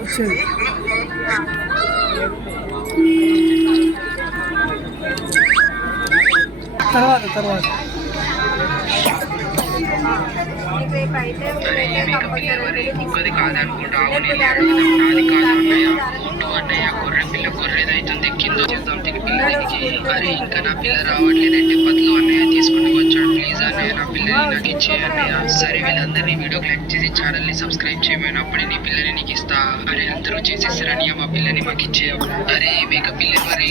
వచ్చేది తర్వాత ఇంకొకది కాదనుకుంటా నాది కాదు అన్నయ్య ఫోటో అన్నయ్య గొర్రె పిల్ల గొర్రెదైతుంది కింద చేద్దాం తిని పిల్లకి. అరే ఇంకా నా పిల్ల రావట్లేదంటే పత్లు అన్నయ్య తీసుకుంటూ వచ్చాడు. ప్లీజ్ అన్నయ్య నా పిల్లని నాకు ఇచ్చే అన్నయ్య. సరే వీళ్ళందరినీ వీడియోకి లైక్ చేసి ఛానల్ ని సబ్స్క్రైబ్ చేయమని అప్పుడే నీ పిల్లని నీకు ఇస్తా. అరే అందరూ చేసేసారని మా పిల్లని మాకు ఇచ్చే. అరే మేక పిల్ల మరి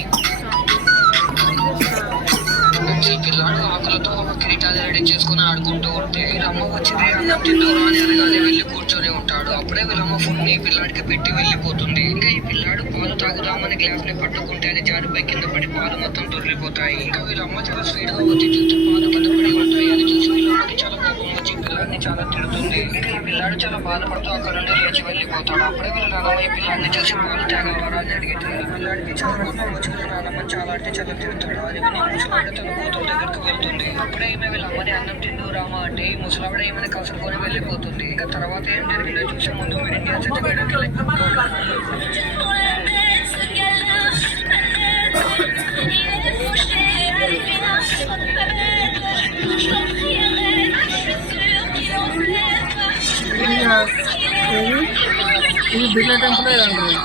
పిల్లాడు ఆకులతో కిరీటాలు రెడీ చేసుకుని ఆడుకుంటూ ఉంటే వీళ్ళమ్మ వచ్చింది అన్నం తింటూరా అని అనగానే వెళ్ళి కూర్చొని ఉంటాడు. అప్పుడే వీళ్ళమ్మ ఫుడ్ ని పిల్లాడికి పెట్టి వెళ్ళిపోతుంది. ఇంకా ఈ పిల్లాడు పాలు తాగుదామని గ్లాస్ ని పట్టుకుంటే అది జారిపై కింద పడి పాలు మొత్తం దొరికిపోతాయి. ఇంకా వీళ్ళమ్మ చాలా స్వీట్ గా వచ్చి చూస్తే పాలు కింద పడి ఉంటాయి. అది చూసి వీళ్ళమ్మకి చాలా కోపం వచ్చి పిల్లాడిని చాలా తిడుతుంది. ఇంకా ఈ పిల్లాడు చాలా బాధపడుతూ అక్కడ నుండి లేచి వెళ్ళిపోతాడు. అప్పుడే వీళ్ళ నాన్నమ్మ ఈ పిల్లాడిని చూసి పాలు తాగలరా అని అడిగితే పిల్లాడికి చాలా కోపం వచ్చి వీళ్ళ నాన్నమ్మ చాలా అంటే చాలా తిడతాడు. అది విని ముసలావిడ తన కూతురు దగ్గరికి వెళ్తుంది. అప్పుడే ఈమె వీళ్ళ అమ్మని అన్నం తింటూ రామా అంటే ఈ ముసలావిడ ఈమెను కసుకొని వెళ్ళిపోతుంది. ఇక తర్వాత ఏం జరిగిందో చూసే ముందు మీరు ఇండియా ఇది బిర్లా టెంపుల్ అండి.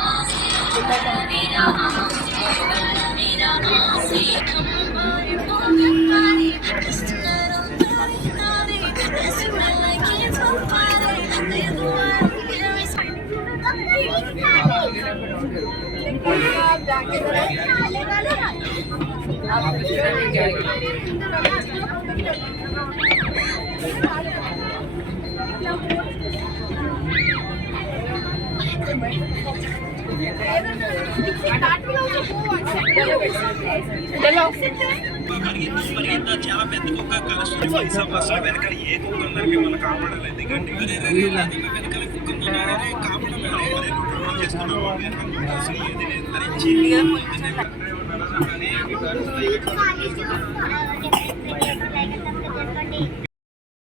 చాలా పెద్ద కుక్క అసలు వెనకాల ఏ కుక్క ఉందని మన కాపాడాలి. ఎందుకంటే వెనకాల కుక్క కాపాడాలి చేసుకున్నాము అసలు ఏది లేదు.